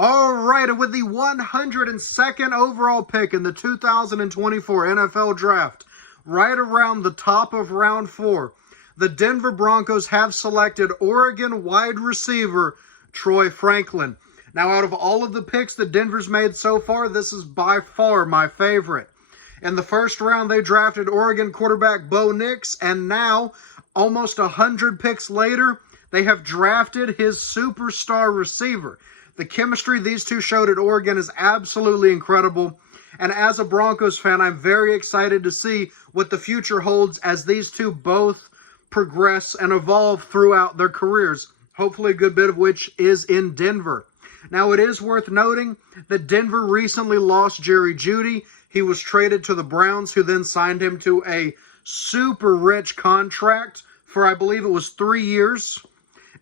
All right, and with the 102nd overall pick in the 2024 NFL Draft, right around the top of round 4, the Denver Broncos have selected Oregon wide receiver Troy Franklin. Now, out of all of the picks that Denver's made so far, this is by far my favorite. In the first round, they drafted Oregon quarterback Bo Nix, and now, almost 100 picks later, they have drafted his superstar receiver. The chemistry these two showed at Oregon is absolutely incredible. And as a Broncos fan, I'm very excited to see what the future holds as these two both progress and evolve throughout their careers. Hopefully a good bit of which is in Denver. Now, it is worth noting that Denver recently lost Jerry Jeudy. He was traded to the Browns, who then signed him to a super rich contract for, I believe it was 3 years.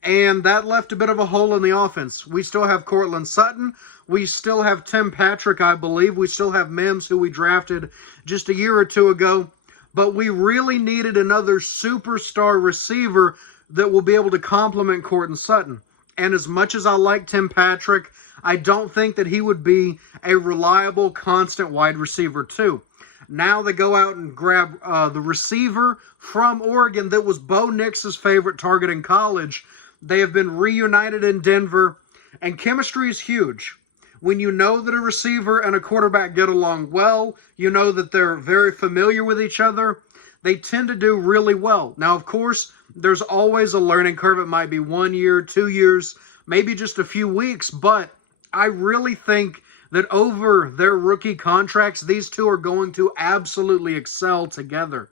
And that left a bit of a hole in the offense. We still have Courtland Sutton. We still have Tim Patrick, I believe. We still have Mims, who we drafted just a year or two ago. But we really needed another superstar receiver that will be able to complement Courtland Sutton. And as much as I like Tim Patrick, I don't think that he would be a reliable, constant wide receiver too. Now they go out and grab the receiver from Oregon that was Bo Nix's favorite target in college. They have been reunited in Denver, and chemistry is huge. When you know that a receiver and a quarterback get along well, you know that they're very familiar with each other, they tend to do really well. Now, of course, there's always a learning curve. It might be 1 year, 2 years, maybe just a few weeks, but I really think that over their rookie contracts, these two are going to absolutely excel together.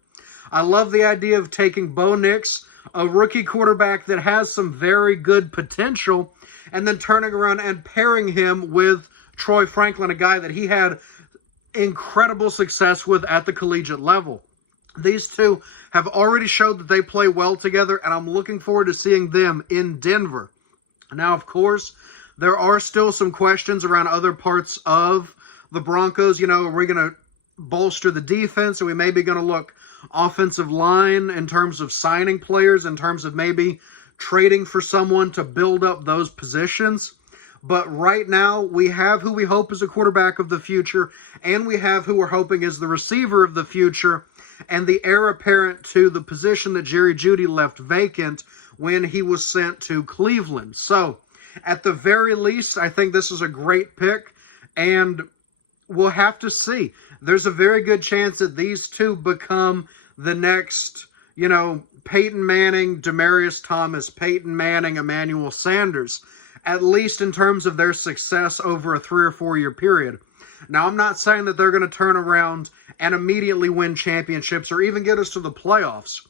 I love the idea of taking Bo Nix, a rookie quarterback that has some very good potential, and then turning around and pairing him with Troy Franklin, a guy that he had incredible success with at the collegiate level. These two have already showed that they play well together, and I'm looking forward to seeing them in Denver. Now, of course, there are still some questions around other parts of the Broncos. You know, are we going to bolster the defense? Are we maybe going to look offensive line in terms of signing players, in terms of maybe trading for someone to build up those positions? But right now, we have who we hope is a quarterback of the future, and we have who we're hoping is the receiver of the future, and the heir apparent to the position that Jerry Jeudy left vacant when he was sent to Cleveland. So, at the very least, I think this is a great pick, and we'll have to see. There's a very good chance that these two become the next, Peyton Manning, Demaryius Thomas, Peyton Manning, Emmanuel Sanders, at least in terms of their success over a 3 or 4 year period. Now, I'm not saying that they're going to turn around and immediately win championships or even get us to the playoffs,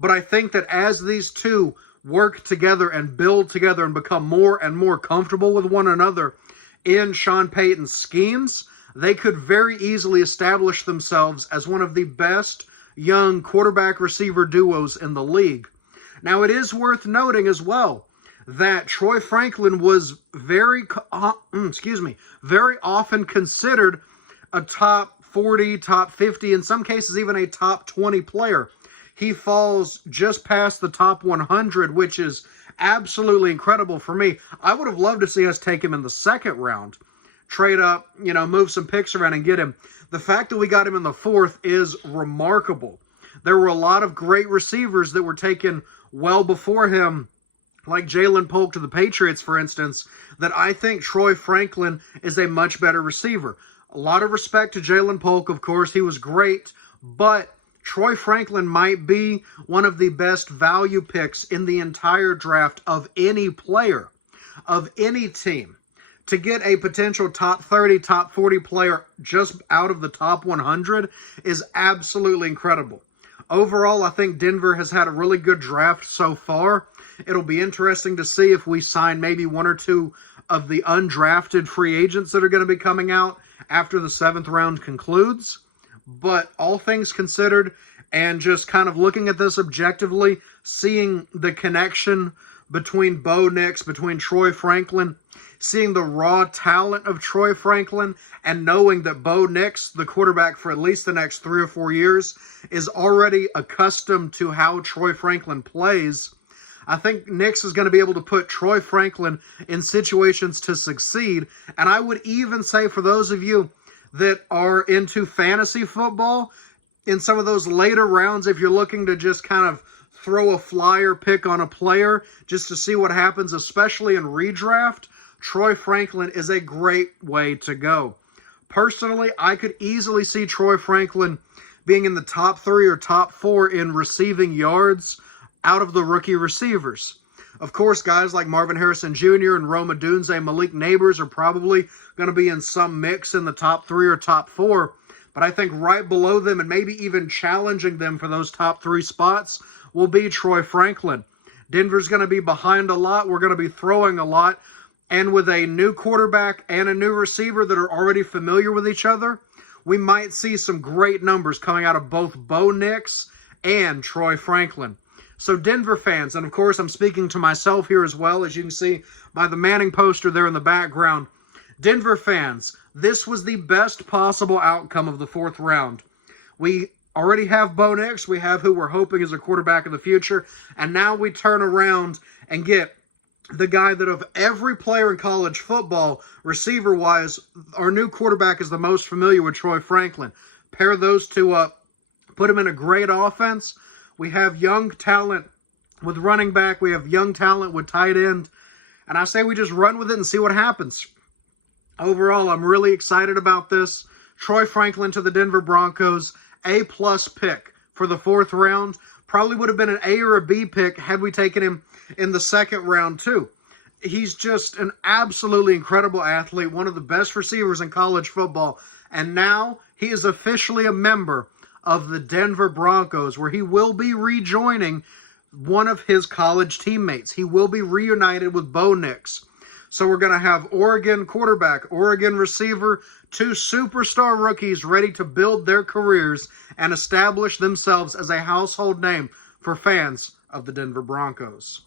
but I think that as these two work together and build together and become more and more comfortable with one another in Sean Payton's schemes, they could very easily establish themselves as one of the best young quarterback receiver duos in the league. Now, it is worth noting as well that Troy Franklin was very often considered a top 40, top 50, in some cases even a top 20 player. He falls just past the top 100, which is absolutely incredible for me. I would have loved to see us take him in the second round, trade up, move some picks around and get him. The fact that we got him in the fourth is remarkable. There were a lot of great receivers that were taken well before him, like Jalen Polk to the Patriots, for instance, that I think Troy Franklin is a much better receiver. A lot of respect to Jalen Polk, of course. He was great, but Troy Franklin might be one of the best value picks in the entire draft of any player, of any team. To get a potential top 30, top 40 player just out of the top 100 is absolutely incredible. Overall, I think Denver has had a really good draft so far. It'll be interesting to see if we sign maybe one or two of the undrafted free agents that are going to be coming out after the 7th round concludes. But all things considered, and just kind of looking at this objectively, seeing the connection between Bo Nix, between Troy Franklin, seeing the raw talent of Troy Franklin, and knowing that Bo Nix, the quarterback for at least the next 3 or 4 years, is already accustomed to how Troy Franklin plays, I think Nix is going to be able to put Troy Franklin in situations to succeed. And I would even say for those of you that are into fantasy football, in some of those later rounds, if you're looking to just kind of throw a flyer pick on a player just to see what happens, especially in redraft, Troy Franklin is a great way to go. Personally, I could easily see Troy Franklin being in the top 3 or top 4 in receiving yards out of the rookie receivers. Of course, guys like Marvin Harrison Jr. and Rome Odunze, Malik Neighbors are probably going to be in some mix in the top 3 or top 4. But I think right below them and maybe even challenging them for those top 3 spots will be Troy Franklin. Denver's going to be behind a lot. We're going to be throwing a lot. And with a new quarterback and a new receiver that are already familiar with each other, we might see some great numbers coming out of both Bo Nix and Troy Franklin. So Denver fans, and of course I'm speaking to myself here as well, as you can see by the Manning poster there in the background. Denver fans, this was the best possible outcome of the 4th round. We already have Bo Nix. We have who we're hoping is a quarterback of the future. And now we turn around and get the guy that of every player in college football, receiver-wise, our new quarterback is the most familiar with Troy Franklin. Pair those two up, put him in a great offense. We have young talent with running back. We have young talent with tight end. And I say we just run with it and see what happens. Overall, I'm really excited about this. Troy Franklin to the Denver Broncos, A-plus pick for the 4th round. Probably would have been an A or a B pick had we taken him in the 2nd round too. He's just an absolutely incredible athlete, one of the best receivers in college football. And now he is officially a member of the Denver Broncos, where he will be rejoining one of his college teammates. He will be reunited with Bo Nix. So we're going to have Oregon quarterback, Oregon receiver, 2 superstar rookies ready to build their careers and establish themselves as a household name for fans of the Denver Broncos.